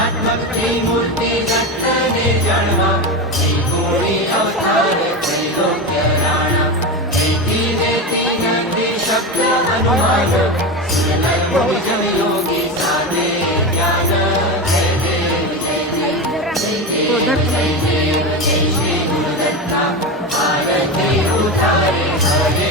भक्ति मूर्ति दत्तने जन्मा त्रिगुणी अवतार त्रैलोक्य राणा एकी देती नदी शक्य हनुमान सुरनर विजय योगी साधे ज्ञान जय देव जय देव जय देव जय देव जय श्री गुरुदत्ता आरती उतारे हरे